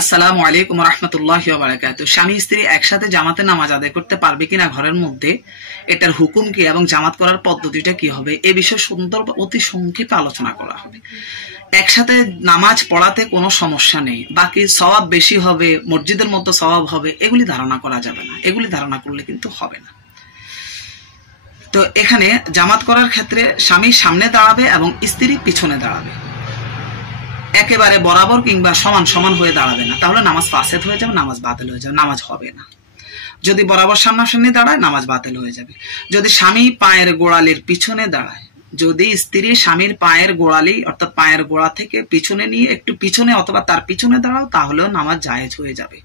আসসালামু আলাইকুম ওয়া রাহমাতুল্লাহি ওয়া বারাকাতুহু। স্বামী স্ত্রী একসাথে জামাতে নামাজ আদায় করতে পারবে কিনা ঘরের মধ্যে, এটার হুকুম কি এবং জামাত করার পদ্ধতিটা কি হবে, এ বিষয়ে সুন্দর অতি সংক্ষেপে আলোচনা করা হবে। একসাথে নামাজ পড়াতে কোনো সমস্যা নেই, বাকি সওয়াব বেশি হবে, মসজিদের মতো সওয়াব হবে, এগুলি ধারণা করা যাবে না। এগুলি ধারণা করলে কিন্তু হবে না। তো এখানে জামাত করার ক্ষেত্রে স্বামী সামনে দাঁড়াবে এবং স্ত্রী পিছনে দাঁড়াবে। একেবারে বরাবর কিংবা সমান সমান হয়ে দাঁড়াবে না, তাহলে নামাজ ফাসেদ হয়ে যাবে, নামাজ বাতিল হয়ে যাবে, নামাজ হবে না। যদি বরাবর সামনাসামনি দাঁড়ায়, নামাজ বাতিল হয়ে যাবে। যদি স্বামী পায়ের গোড়ালির পিছনে দাঁড়ায়, যদি স্ত্রী স্বামীর পায়ের গোড়ালি অর্থাৎ পায়ের গোড়া থেকে পিছনে নিয়ে একটু পিছনে অথবা তার পিছনে দাঁড়াও, তাহলেও নামাজ জায়েজ হয়ে যাবে,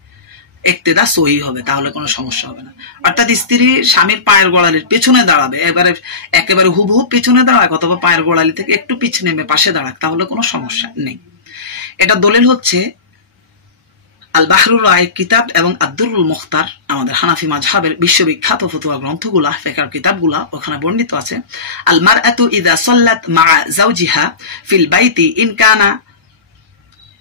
ইক্তেদা সহি হবে, তাহলে কোনো সমস্যা হবে না। অর্থাৎ স্ত্রী স্বামীর পায়ের গোড়ালির পিছনে দাঁড়াবে, একেবারে হুবহু পিছনে দাঁড়াক অথবা পায়ের গোড়ালি থেকে একটু পিছনে নেমে পাশে দাঁড়াক, তাহলে কোনো সমস্যা নেই। এটা দলিল হচ্ছে আল বাহরুর রায় কিতাব এবং আদ-দুররুল মুখতার, আমাদের হানাফি মাযহাবের বিশ্ববিখ্যাত ফতোয়া গ্রন্থগুলা, ফিকহের কিতাবগুলা, ওখানে বর্ণিত আছে আল মারআতু ইযা সাল্লাত মা যাওজিহা ফিল বাইতি ইন কানা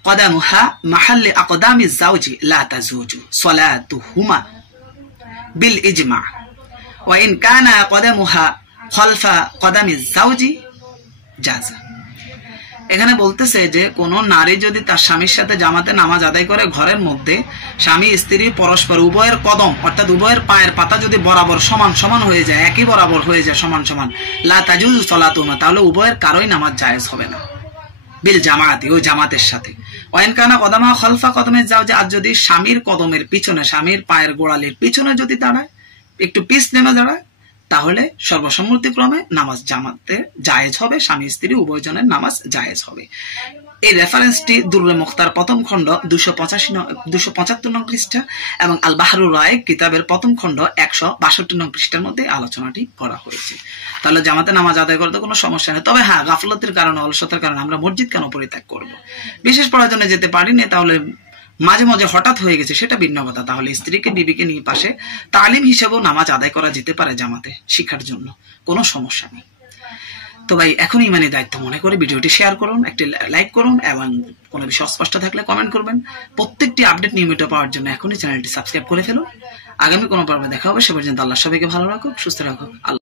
কদামুহা মাহাল্লি আকদামি যাওজি লা তাজুজু সালাতুহুমা বিল ইজমা ওয়া ইন কানা কদামুহা খালফা কদামি যাওজি জাযা। এখানে বলতেছে যে কোন নারী যদি তার স্বামীর সাথে জামাতে নামাজ আদায় করে ঘরের মধ্যে, স্বামী স্ত্রী পরস্পর উভয়ের কদম অর্থাৎ উভয়ের পায়ের পাতা যদি বরাবর সমান সমান হয়ে যায়, একই বরাবর হয়ে যায়, সমান সমান, লা তাজুজু সালাতুহুমা, তাহলে উভয়ের কারোই নামাজ জায়েজ হবে না, বিল জামাতি, ওই জামাতের সাথে। ওয়াইন কানা কদমা খলফা কদমের যাও, যে আর যদি স্বামীর কদমের পিছনে, স্বামীর পায়ের গোড়ালির পিছনে যদি দাঁড়ায়, একটু পিছ নেমে দাঁড়ায়, তাহলে সর্বসম্মতিক্রমে নামাজ জামাতে জায়েজ হবে, স্বামী স্ত্রী উভয়জনের নামাজ জায়েজ হবে। এই রেফারেন্সটি দুররে মুখতার প্রথম খণ্ড 275 নং পৃষ্ঠা এবং আল বাহরুর রায় কিতাবের প্রথম খণ্ড 162 নং পৃষ্ঠার মধ্যে আলোচনাটি করা হয়েছে। তাহলে জামাতে নামাজ আদায় করতে কোনো সমস্যা নেই। তবে হ্যাঁ, গাফলতের কারণে, অলসতার কারণে আমরা মসজিদ কেন পরিত্যাগ করব? বিশেষ প্রয়োজনে যেতে পারিনি, তাহলে মাঝে মাঝে হঠাৎ হয়ে গেছে, সেটা ভিন্ন কথা। তাহলে স্ত্রীকে বিবিকে নিয়ে পাশে তালিম হিসেবেও নামাজ আদায় করা যেতে পারে জামাতে শিক্ষার জন্য, কোনো সমস্যা নেই। তো ভাই, এখন ইমানি দায়িত্ব মনে করে ভিডিওটি শেয়ার করুন, একটি লাইক করুন এবং কোনো বিষয় অস্পষ্ট থাকলে কমেন্ট করবেন। প্রত্যেকটি আপডেট নিয়মিত পাওয়ার জন্য এখনই চ্যানেলটি সাবস্ক্রাইব করে ফেলুন। আগামী কোনো পর্বে দেখা হবে, সে পর্যন্ত আল্লাহ সবাইকে ভালো রাখুক, সুস্থ রাখুক। আল্লাহ।